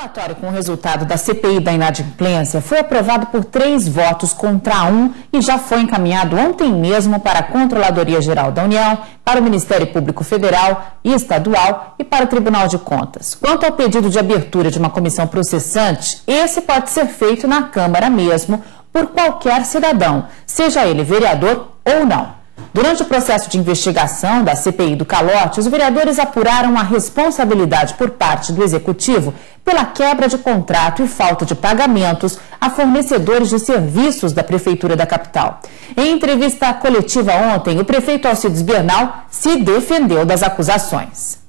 relatório com o resultado da CPI da inadimplência foi aprovado por 3 votos contra 1 e já foi encaminhado ontem mesmo para a Controladoria Geral da União, para o Ministério Público Federal e Estadual e para o Tribunal de Contas. Quanto ao pedido de abertura de uma comissão processante, esse pode ser feito na Câmara mesmo por qualquer cidadão, seja ele vereador ou não. Durante o processo de investigação da CPI do calote, os vereadores apuraram a responsabilidade por parte do Executivo pela quebra de contrato e falta de pagamentos a fornecedores de serviços da Prefeitura da capital. Em entrevista coletiva ontem, o prefeito Alcides Bernal se defendeu das acusações.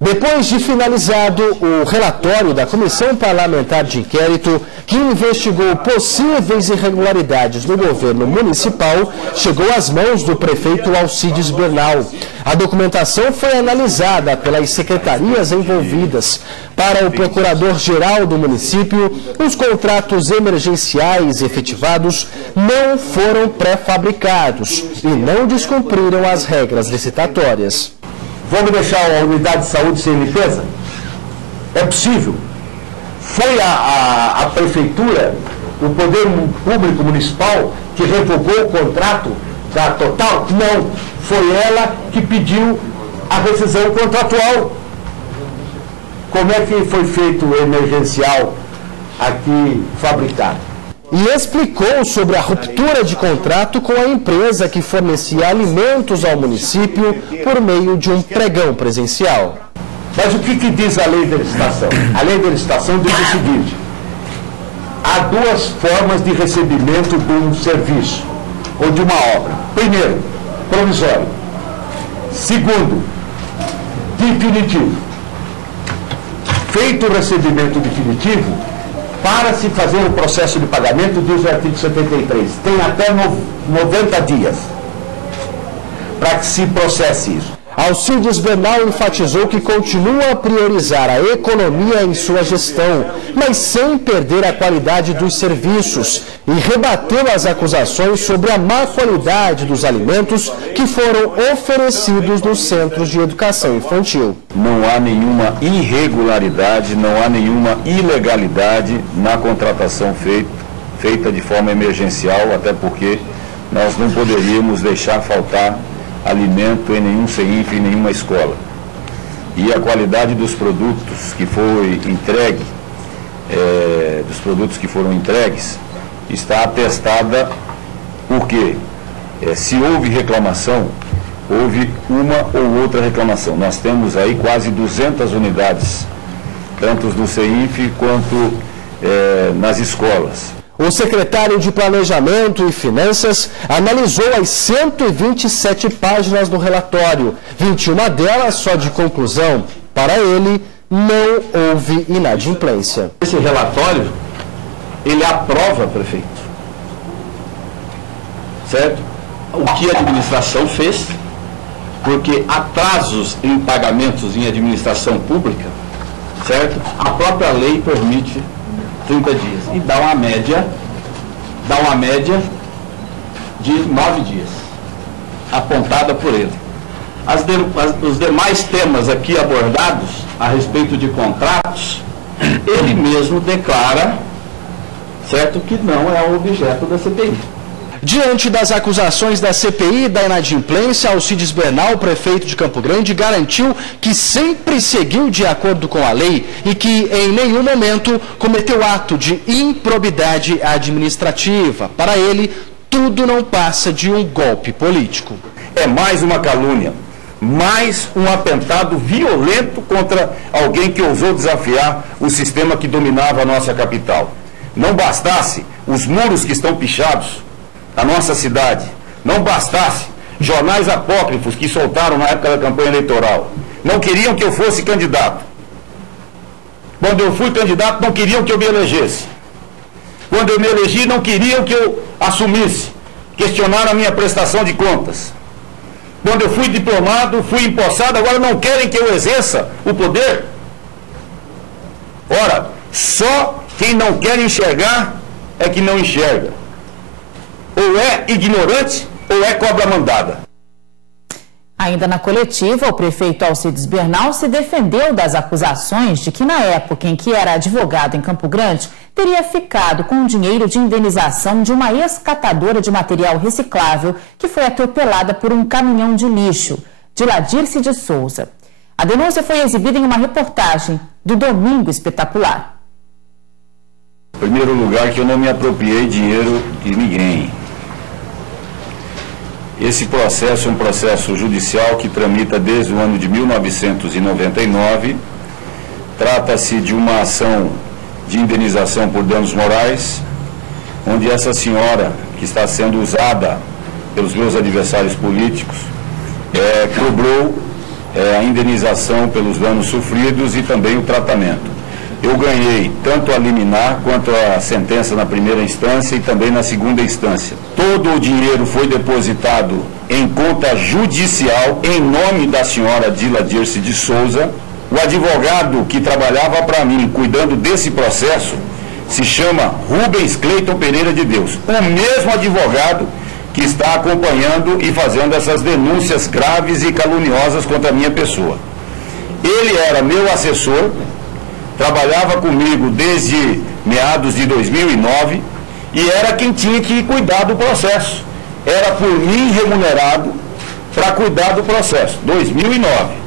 Depois de finalizado o relatório da Comissão Parlamentar de Inquérito, que investigou possíveis irregularidades no governo municipal, chegou às mãos do prefeito Alcides Bernal. A documentação foi analisada pelas secretarias envolvidas. Para o procurador-geral do município, os contratos emergenciais efetivados não foram pré-fabricados e não descumpriram as regras licitatórias. Vamos deixar a unidade de saúde sem limpeza? É possível. Foi a prefeitura, o poder público municipal, que revogou o contrato da Total? Não. Foi ela que pediu a rescisão contratual. Como é que foi feito o emergencial aqui fabricado? E explicou sobre a ruptura de contrato com a empresa que fornecia alimentos ao município por meio de um pregão presencial. Mas o que diz a lei da licitação? A lei da licitação diz o seguinte: há 2 formas de recebimento de um serviço ou de uma obra. Primeiro, provisório. Segundo, definitivo. Feito o recebimento definitivo, para se fazer o processo de pagamento, diz o artigo 73, tem até 90 dias para que se processe isso. Alcides Bernal enfatizou que continua a priorizar a economia em sua gestão, mas sem perder a qualidade dos serviços, e rebateu as acusações sobre a má qualidade dos alimentos que foram oferecidos nos centros de educação infantil. Não há nenhuma irregularidade, não há nenhuma ilegalidade na contratação feita de forma emergencial, até porque nós não poderíamos deixar faltar alimento em nenhum CEINF, em nenhuma escola. E a qualidade dos produtos que foi entregue, foram entregues, está atestada porque se houve reclamação, houve uma ou outra reclamação. Nós temos aí quase 200 unidades, tanto no CEINF quanto nas escolas. O secretário de Planejamento e Finanças analisou as 127 páginas do relatório, 21 delas só de conclusão. Para ele, não houve inadimplência. Esse relatório, ele aprova, prefeito, certo? O que a administração fez, porque atrasos em pagamentos em administração pública, certo? A própria lei permite 30 dias e dá uma média de 9 dias, apontada por ele. Os demais temas aqui abordados a respeito de contratos, ele mesmo declara, certo, que não é o objeto da CPI. Diante das acusações da CPI da inadimplência, Alcides Bernal, prefeito de Campo Grande, garantiu que sempre seguiu de acordo com a lei e que em nenhum momento cometeu ato de improbidade administrativa. Para ele, tudo não passa de um golpe político. É mais uma calúnia, mais um atentado violento contra alguém que ousou desafiar o sistema que dominava a nossa capital. Não bastasse os muros que estão pichados a nossa cidade, não bastasse jornais apócrifos que soltaram na época da campanha eleitoral, não queriam que eu fosse candidato. Quando eu fui candidato, não queriam que eu me elegesse. Quando eu me elegi, não queriam que eu assumisse. Questionaram a minha prestação de contas. Quando eu fui diplomado, fui empossado, agora não querem que eu exerça o poder. Ora, só quem não quer enxergar é que não enxerga. Ou é ignorante ou é cobra mandada. Ainda na coletiva, o prefeito Alcides Bernal se defendeu das acusações de que, na época em que era advogado em Campo Grande, teria ficado com o dinheiro de indenização de uma ex-catadora de material reciclável que foi atropelada por um caminhão de lixo, Diladirce de Souza. A denúncia foi exibida em uma reportagem do Domingo Espetacular. Em primeiro lugar, que eu não me apropriei dinheiro de ninguém. Esse processo é um processo judicial que tramita desde o ano de 1999. Trata-se de uma ação de indenização por danos morais, onde essa senhora, que está sendo usada pelos meus adversários políticos, cobrou a indenização pelos danos sofridos e também o tratamento. Eu ganhei tanto a liminar quanto a sentença na primeira instância e também na segunda instância. Todo o dinheiro foi depositado em conta judicial em nome da senhora Diladirce de Souza. O advogado que trabalhava para mim cuidando desse processo se chama Rubens Cleiton Pereira de Deus, o mesmo advogado que está acompanhando e fazendo essas denúncias graves e caluniosas contra a minha pessoa. Ele era meu assessor, trabalhava comigo desde meados de 2009 e era quem tinha que cuidar do processo. Era por mim remunerado para cuidar do processo, 2009.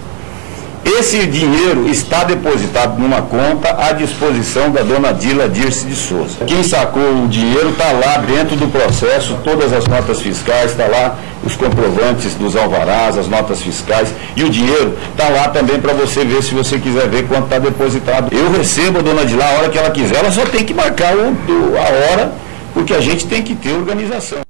Esse dinheiro está depositado numa conta à disposição da dona Diladirce de Souza. Quem sacou o dinheiro está lá dentro do processo, todas as notas fiscais, está lá os comprovantes dos alvarás, as notas fiscais, e o dinheiro está lá também para você ver, se você quiser ver quanto está depositado. Eu recebo a dona Dilá a hora que ela quiser, ela só tem que marcar a hora, porque a gente tem que ter organização.